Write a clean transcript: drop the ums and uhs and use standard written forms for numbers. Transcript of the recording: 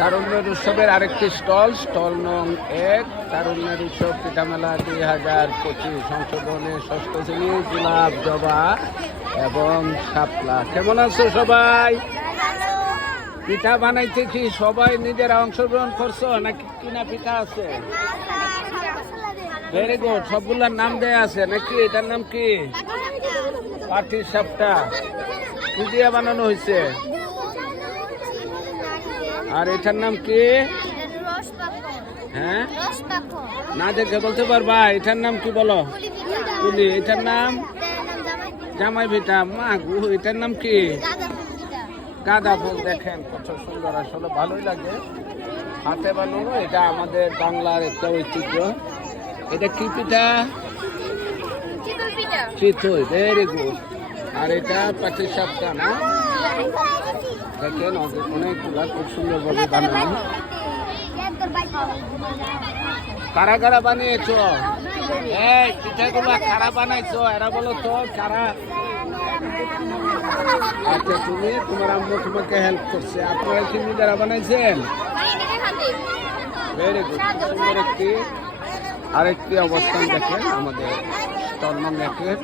তারুণ্যের উৎসবের আরেকটি স্টল নং 1 তারুণ্যের উৎসব পিঠামেলা 2025 সংশোধনে ষষ্ঠ শ্রেণী গোলাপ জবা এবং শাপলা। কেমন আছো সবাই? পিঠা বানাইতে কি সবাই নিজেরা অংশগ্রহণ করছো নাকি কিনা পিঠা আছে? Very good. সবগুলার নাম দেয়া আছে নাকি? এটার নাম কি? পাটি সাপটা। কি দিয়ে বানানো হয়েছে? আর এটার নাম কি? হ্যাঁ, না দেখে বলতে পারবা এটার নাম কি? বলো। পুলি। এটার নাম জামাই পিঠা। মা গো, এটার নাম কি? গাঁদা ফুল। দেখেন কত সুন্দর, আসলে ভালোই লাগে হাতে বানানো। এটা আমাদের বাংলার একটা ঐতিহ্য। এটা কি পিঠা? চিতই। Very good. আর এটা পাটির সাপটা না? দেখেন অনেকগুলা খুব সুন্দর ভাবে বানানো। কারা কারা বানিয়েছ? এই পিঠাগুলা কারা বানাইছো? এরা বলো তো কারা? আচ্ছা, তুমি তোমার আম্মু তোমাকে হেল্প করছে। আপনারা কি নিজেরা বানাইছেন? Very good. সুন্দর আরেকটি অবস্থান দেখেন আমাদের স্টল নং 1-এর।